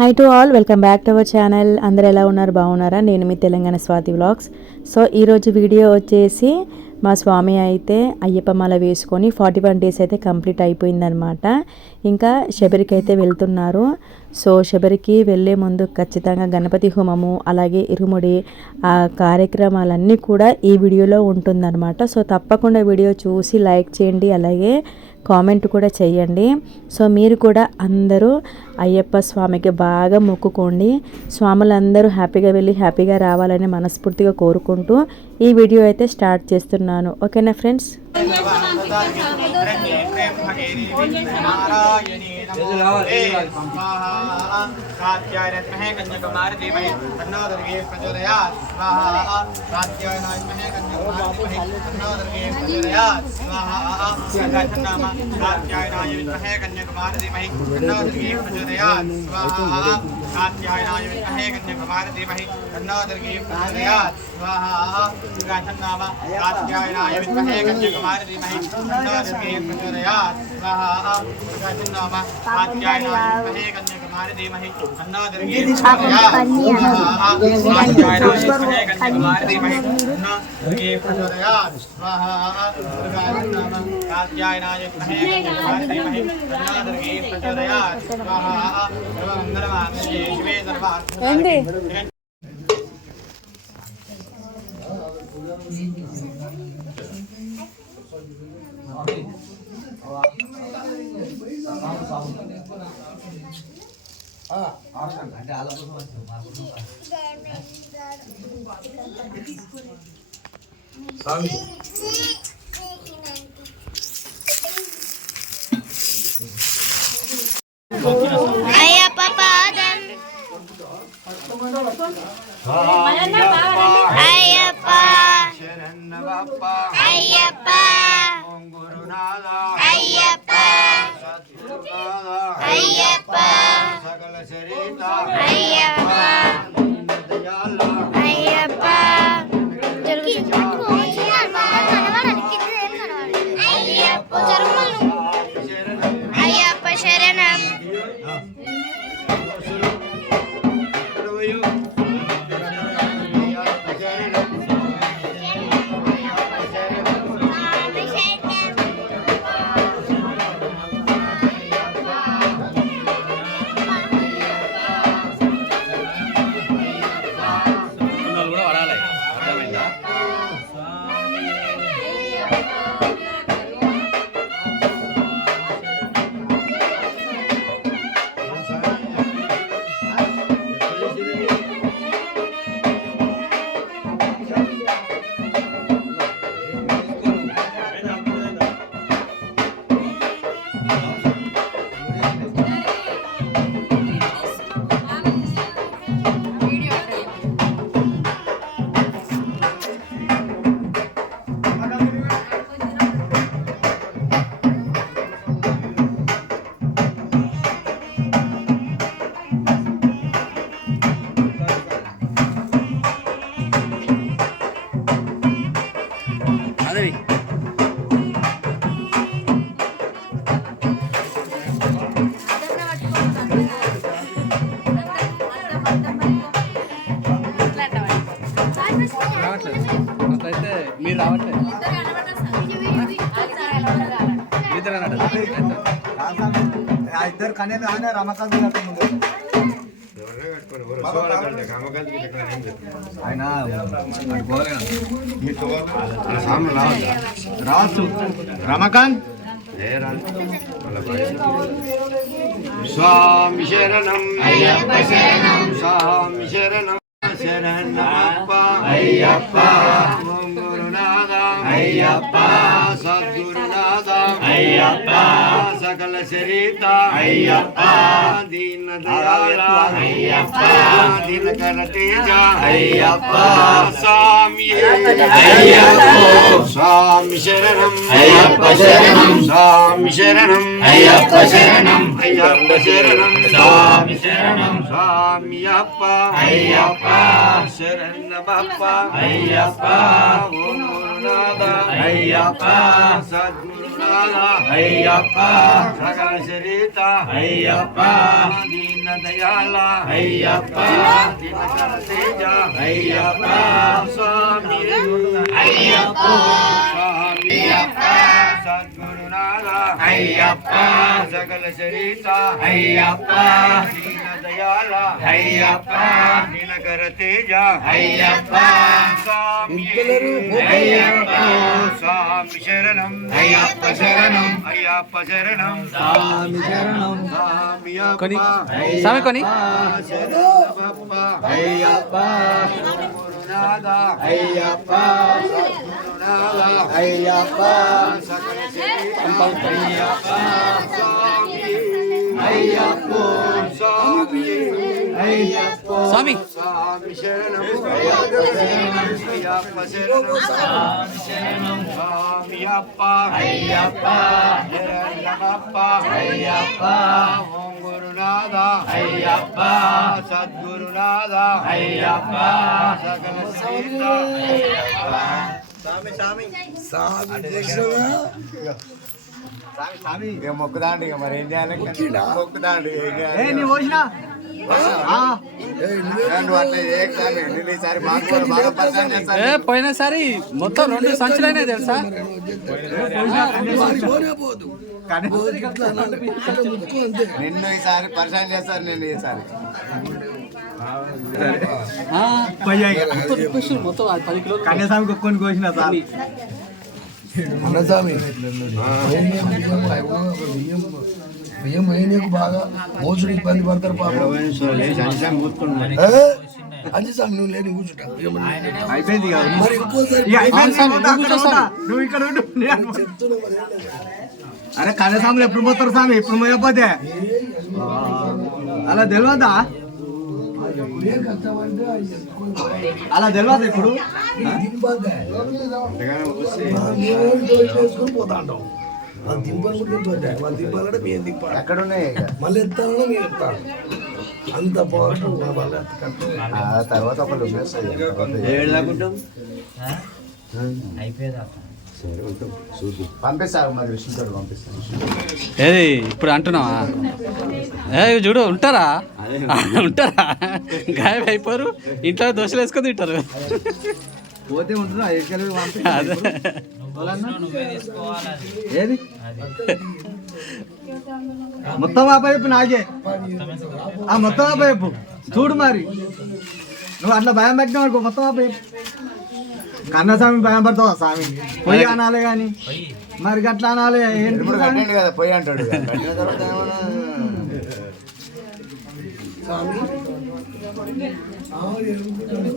Hi to all, welcome back to our channel. అందరు ఎలా ఉన్నారు? బాగున్నారా? నేను మీ తెలంగాణ స్వాతి వ్లాగ్స్. సో ఈరోజు వీడియో వచ్చేసి మా స్వామి అయితే అయ్యప్ప మాల వేసుకొని 41 డేస్ అయితే కంప్లీట్ అయిపోయిందనమాట. ఇంకా శబరికి అయితే వెళ్తున్నారు. సో శబరికి వెళ్ళే ముందు ఖచ్చితంగా గణపతి హోమము, అలాగే ఇరుముడి ఆ కార్యక్రమాలన్నీ కూడా ఈ వీడియోలో ఉంటుందన్నమాట. సో తప్పకుండా వీడియో చూసి లైక్ చేయండి, అలాగే కామెంట్ కూడా చేయండి. సో మీరు కూడా అందరూ అయ్యప్ప స్వామికి బాగా మొక్కుకోండి. స్వాములందరూ హ్యాపీగా వెళ్ళి హ్యాపీగా రావాలని మనస్ఫూర్తిగా కోరుకుంటూ ఈ వీడియో అయితే స్టార్ట్ చేస్తున్నాను. ఓకేనా ఫ్రెండ్స్? అయ్యప్ప పాదం అయ్యప్ప అయ్యప్ప అయ్యప్ప అయ్యప్ప అయ్యప్ప అయ్యప్ప అయ్యప్ప శరణం మీరు రావట్లేదు ఇద్దరు కనే రమకాంత్ ఆయన రావచ్చు రమకాంత్ స్వామి శరణం అయ్యప్ప శరణం స్వామి శరణం శరణమప్ప అయ్యప్ప ఓం గురునాథ అయ్యప్ప సద్గురునాథ అయ్యప్ప సకల శరీత అయ్యప్ప దీన దయాళ అయ్యప్ప దినకర తేజ అయ్యప్ప స్వామి అయ్యప్ప స్వామి శరణం అయ్యప్ప శరణం స్వామి శరణం అయ్యప్ప శరణం అయ్యప్ప శరణం స్వామి శరణం స్వామి అప్ప అయ్యప్ప శరణమప్ప అయ్యప్ప ఓం గురునాథ అయ్యప్ప సద్గురునాథ గురునాథ అయ్యప్ప సకల శరీత అయ్యప్ప దీన దయాల అయ్యప్ప దినకర తేజ అయ్యప్ప స్వామి అయ్యప్ప స్వామి సద్గురునాథ అయ్యప్ప సకల శరీత అయ్యప్ప దీన దయాల అయ్యప్ప దినకర తేజ అయ్యప్ప స్వామి అయ్యప్ప స్వామి శరణం అయ్యప్ప శరణం అయ్యప్ప శరణం స్వామి శరణం స్వామి కొని అప్ప స్వామి కొని శరణప్ప అయ్యప్ప గురునాథ అయ్యప్ప గురునాథ అయ్యప్ప సకల శరీత అయ్యప్ప స్వామి అయ్యప్ప స్వామి అయ్యప్ప స్వామి స్వామి శరణం అయ్యప్ప శరణం అయ్యప్ప శరణం స్వామి శరణం స్వామి అప్ప అయ్యప్ప శరణమప్ప అయ్యప్ప ఓం గురునాథ అయ్యప్ప సద్గురునాథ అయ్యప్ప సకల శరీత ఇక మొక్కుదాండి ఇక మరి ఏం చేయాలి మొక్కుదాండి నీ పోసిన నువ్వు అట్లా చేయకు స్వామి ఈసారి మాకు కూడా బాగా పరిచయం చేస్తారు పోయినసారి మొత్తం 2 సంచులైనా తెలుసా నిన్ను ఈసారి పరిచయం చేస్తారు నేను ఈసారి మొత్తం రిక్వెస్టులు మొత్తం 10 కిలోలు కన్యాస్వామి కుక్కొని కోసిన సార్ అన్నస్వామి బియ్యం వేయనీకు బాగా మోసుడు ఇబ్బంది పడతారు పాపం అది స్వామి నువ్వు లేని కూర్చుంటా అయిపోయింది ఇక. మరి ఇంకోసారి ఇక అయిపోయింది, స్వామి, పోతా, అక్కడ నువ్వు పోతా. నువ్వు ఇక్కడ ఉండు చెప్తున్నా మరి ఏం లేదు. అరే కన్యాస్వాములు ఎప్పుడు పోతారు స్వామి ఇప్పుడు పోయకపోతే అలా తెలియదా ఏ కష్టం అంటే అది చెప్పుకోవాలి. అలా తెలియదు ఇప్పుడు దింపద్దా? మేము వేసుకొని పోతా అంటాం వాళ్ళు దింపాలి కూడా దింపద్దా వాళ్ళు దింపాలంటే మేము దింపాలి ఎక్కడ ఉన్నాయి మళ్ళీ ఎత్తాలన్నా మేము ఎత్తాలి అంత పవర్ఫుల్ మన వాళ్ళు ఆ తర్వాత ఒకళ్ళు పంపిస్తారు మరి విష్ణుతో పంపిస్తాను ఏది ఇప్పుడు అంటున్నావా చూడు ఉంటారా ఉంటారా గాయబ్ అయిపోరు ఇంట్లో దోశలు వేసుకొని తింటారు పోతే ఉంటుందా ఎక్కడికి అదే ఏది మొత్తం ఆపైపు నాకే ఆ మొత్తం ఆపైపు చూడు మరి నువ్వు అట్లా భయం పెట్టినావు అనుకో మొత్తం ఆపైపు కన్నస్వామి భయం పడతావా స్వామి పొయ్యి అనాలి కానీ మరి అట్లా అనాలి ఏంటి ఇప్పుడు కట్టండి కదా పోయి అంటాడు కట్టిన తర్వాత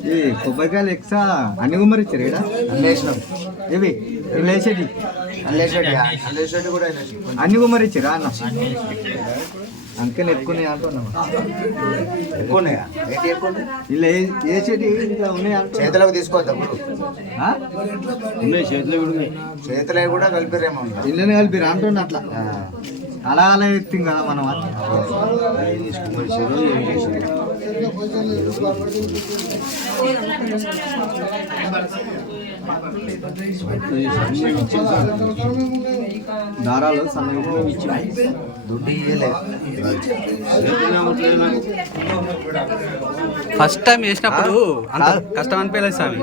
ఈ కొబ్బరికాయలు ఎక్సా అన్ని గుమ్మరిచ్చారు ఇక్కడ అల్లేసినాం ఇవి లేచేటి అల్లేసేటి కూడా అన్ని గుమ్మరిచ్చారా అన్న అందుకని ఎక్కువ అంటున్నాం ఎక్కువ ఉన్నాయా ఏంటి ఎక్కువ ఉన్నాయి? ఇలా వేసేటి ఇంకా ఉన్నాయి అంటున్నా. చేతులకు తీసుకోవద్దా ఇప్పుడు ఆ? ఉన్నాయి చేతిలో కూడా ఉన్నాయి చేతులవి కూడా కలిపిరేమో ఇల్లునే కలిపి అంటున్నా అట్లా అలా అలా ఎత్తాం కదా మనం దారాలు సన్నగా దుడ్డు ఇయ్యలేదు ఫస్ట్ టైం చేసినప్పుడు అంత కష్టం అనిపించలేదు స్వామి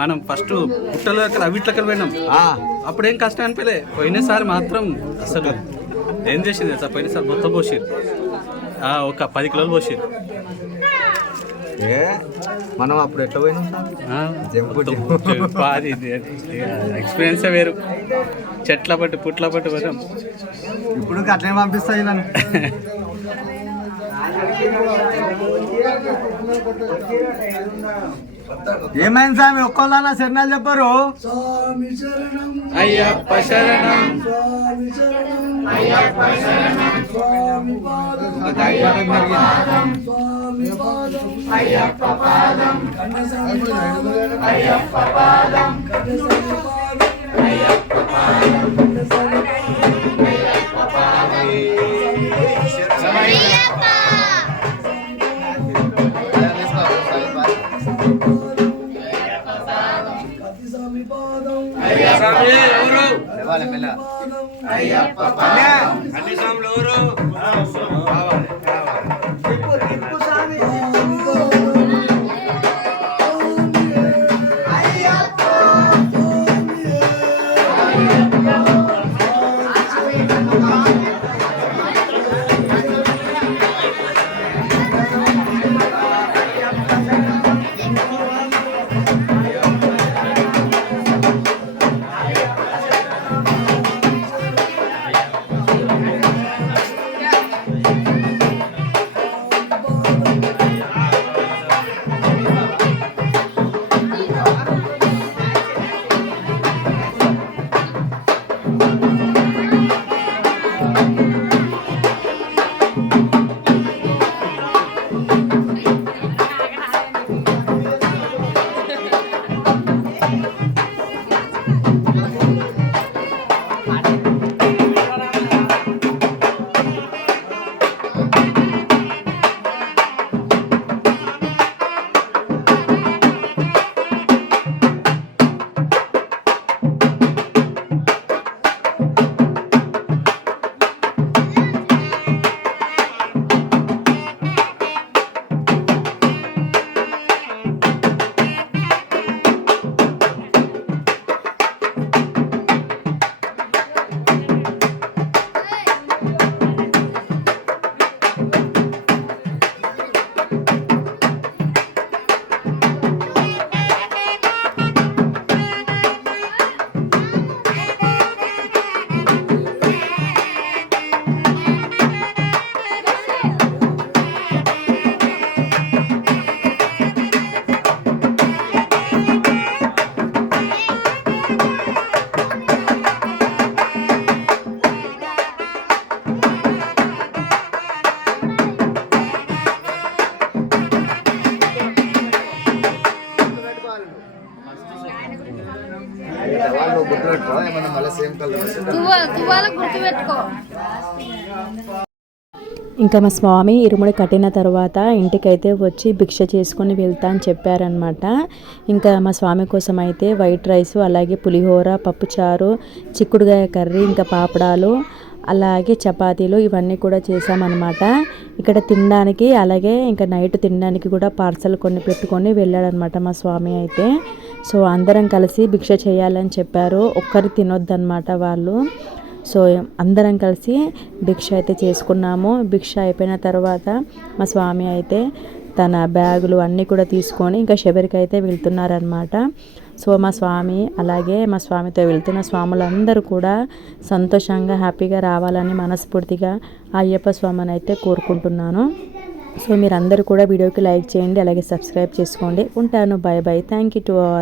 మనం ఫస్ట్ పుట్టలో అవిట్లకి పోయినాం అప్పుడేం కష్టం అనిపించలే పోయినసారి మాత్రం అసలు ఏం చేసింది సార్ పోయినసారి మొత్తం పోసిరు ఒక 10 కిలోలు పోసిరు మనం అప్పుడు ఎట్లా పోయినాం ఎక్స్పీరియన్సే వేరు చెట్ల పట్టి పుట్ల పట్టి పోయాం ఇప్పుడు అట్లనే పంపిస్తా ఇలా ఏమైంది స్వామి ఒక్కళ్ళన్నా శరణాలు చెప్పారు స్వామి శరణం అయ్యప్ప శరణం స్వామి శరణం అయ్యప్ప శరణం స్వామి పాదం స్వామి పాదం అయ్యప్ప పాదం కన్నస్వామి పాదం అయ్యప్ప పాదం కన్నస్వామి పాదం అయ్యప్ప పాదం కన్నస్వామి పాదం అయ్యప్ప పాదం కన్నస్వామి పాదం లేవాలి మెల్ల పాదం అన్ని స్వాములు ఎవరు? వాళ్ళు గుర్తుపెట్టుకో ఏమన్నా మళ్ళీ సేమ్ కలర్ తువ్వాల గుర్తుపెట్టుకో. ఇంకా మా స్వామి ఇరుముడి కట్టిన తర్వాత ఇంటికైతే వచ్చి భిక్ష చేసుకొని వెళ్తా అని చెప్పారనమాట. ఇంకా మా స్వామి కోసం అయితే వైట్ రైస్, అలాగే పులిహోర, పప్పుచారు, చిక్కుడుగాయ కర్రీ, ఇంకా పాపడాలు, అలాగే చపాతీలు ఇవన్నీ కూడా చేసామన్నమాట. ఇక్కడ తినడానికి అలాగే ఇంకా నైట్ తినడానికి కూడా పార్సల్ కొన్ని పెట్టుకొని వెళ్ళాడనమాట మా స్వామి అయితే. సో అందరం కలిసి భిక్ష చేయాలని చెప్పారు. ఒక్కరు తినొద్దనమాట వాళ్ళు. సో అందరం కలిసి భిక్ష అయితే చేసుకున్నాము. భిక్ష అయిపోయిన తర్వాత మా స్వామి అయితే తన బ్యాగులు అన్నీ కూడా తీసుకొని ఇంకా శబరికి అయితే వెళ్తున్నారనమాట. సో మా స్వామి అలాగే మా స్వామితో వెళ్తున్న స్వాములందరూ కూడా సంతోషంగా హ్యాపీగా రావాలని మనస్ఫూర్తిగా అయ్యప్ప స్వామిని అయితే కోరుకుంటున్నాను. సో మీరందరూ కూడా వీడియోకి లైక్ చేయండి, అలాగే సబ్స్క్రైబ్ చేసుకోండి. ఉంటాను. By by. Thank you to all.